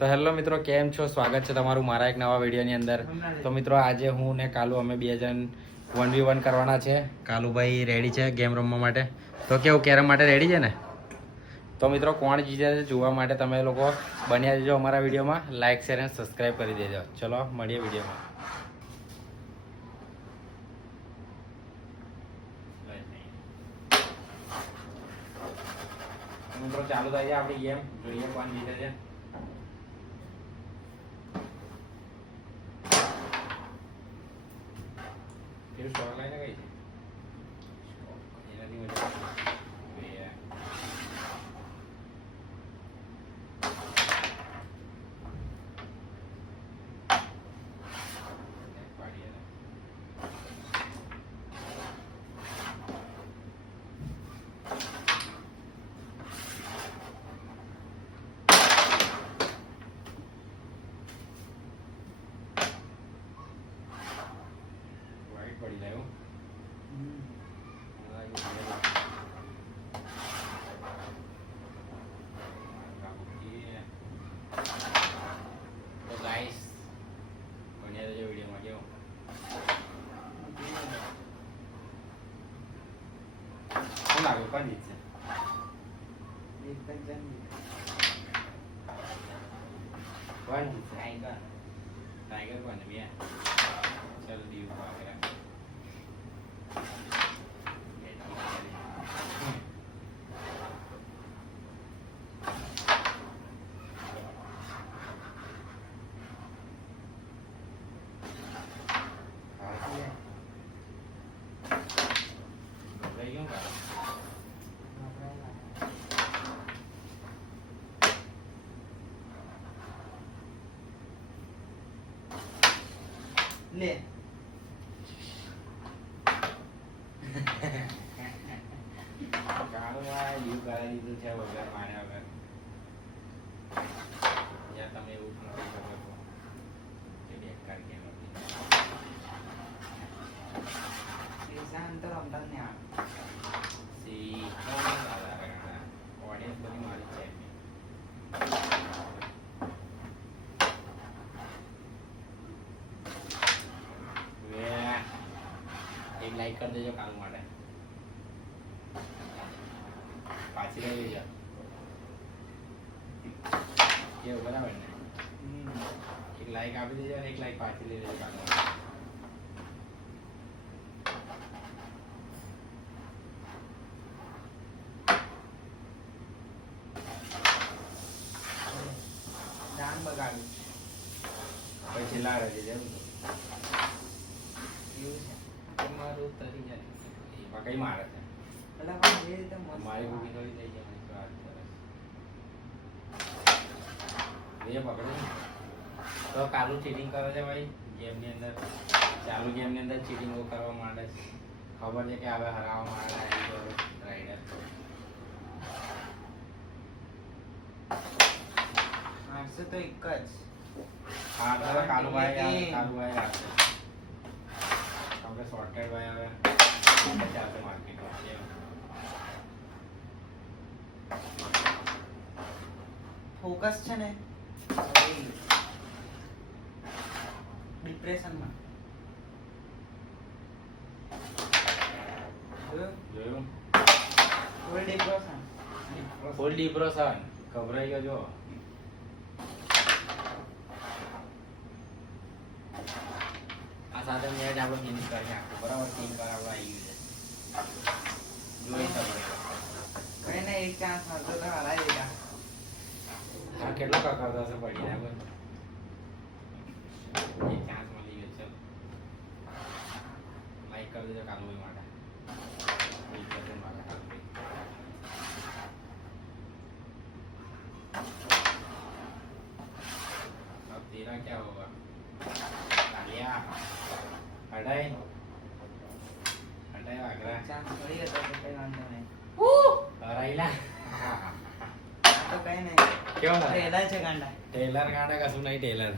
તો હેલો મિત્રો, કેમ છો? સ્વાગત છે તમારું મારા એક નવા વિડીયોની અંદર. તો મિત્રો આજે હું ને કાલુ અમે બે જણ 1v1 કરવાના છે. કાલુભાઈ રેડી છે ગેમ રમવા માટે. તો કેવું, કેરમ માટે રેડી છે ને? તો મિત્રો કોણ જીતે છે જોવા માટે તમે લોકો બન્યા દેજો અમારા વિડીયોમાં. લાઇક શેર અને સબસ્ક્રાઈબ કરી દેજો. ચલો મળીએ વિડીયોમાં. મિત્રો ચાલુ થાય છે આપણી ગેમ. જોઈએ કોણ જીતે છે. કેવું સ્ટોર લઈને ગઈ છે એનાથી મજા પડી જાય. તો ગાઈસ બન્યા રહેજો વિડીયોમાં. કેવો શું લાગે કોણ જીતશે? કોણ જીતશે? ટાઈગર કોણ બે? ચલ દીવ વાગરા. લે કાળુમાં યુ કરાવી દીધું છે વગર માર્યા વગર. જ્યાં તમે એવું પણ કહી શકો છો કે બેકાર ગેમ હતી. તો રમતા ને ઓડિયન્સ બધી મારી છે. એક લાઈક કરી દેજો કાલ માટે. પાછી લઈ લેજો. કેવું બરાબર ને? એક લાઈક આપી દેજો અને એક લાઈક પાછી લઈ લેજો કાલ માટે. દાન બગાડ્યું પછી છેલ્લા રહી જાય એવું છે. તમારું તરી જાય એમાં કઈ મારે છે? મારી ભૂખી થોડી થઈ જાય. એ પકડે તો કાલુ ચીટિંગ કરે છે ભાઈ ગેમની અંદર. ચાલુ ગેમની અંદર ચીટિંગો કરવા માંડે છે. ખબર છે કે હવે હરાવવા માંડે રાઈડર. મારશે તો એક જ. હા તો કાલુભાઈ આવશે. આપણે શોર્ટેડ ભાઈ હવે ચાલશે માર્કેટમાં. ફોકસ છે ને ડિપ્રેશનમાં. જોયું? ફૂલ ડિપ્રેશન. ફૂલ ડિપ્રેશન. ગભરાઈ ગયો જો. આ સાથે મેચ આપણે ફિનિશ કરી નાખ્યું. બરાબર 3 વાર આપણે આવી ગયું છે. જોઈ શકો કઈ ને એક ચાન્સ મળતો તો હરાઈ દેતા. આ કેટલો કકડતો હશે પડી જાય. એક ચાન્સ મળી ગયો છે. લાઈક કરી દેજો કાલુભાઈ માટે. अब तेरा क्या होगा? तालिया हटाई वागरा. ચાન્સ મળી ગયો તો કઈ વાંધો નહીં. હરાઈલા તો કઈ નહીં. કેવો ટેલર છે ગાંડા. ટેલર ગાંડા કશું નહીં. ટેલર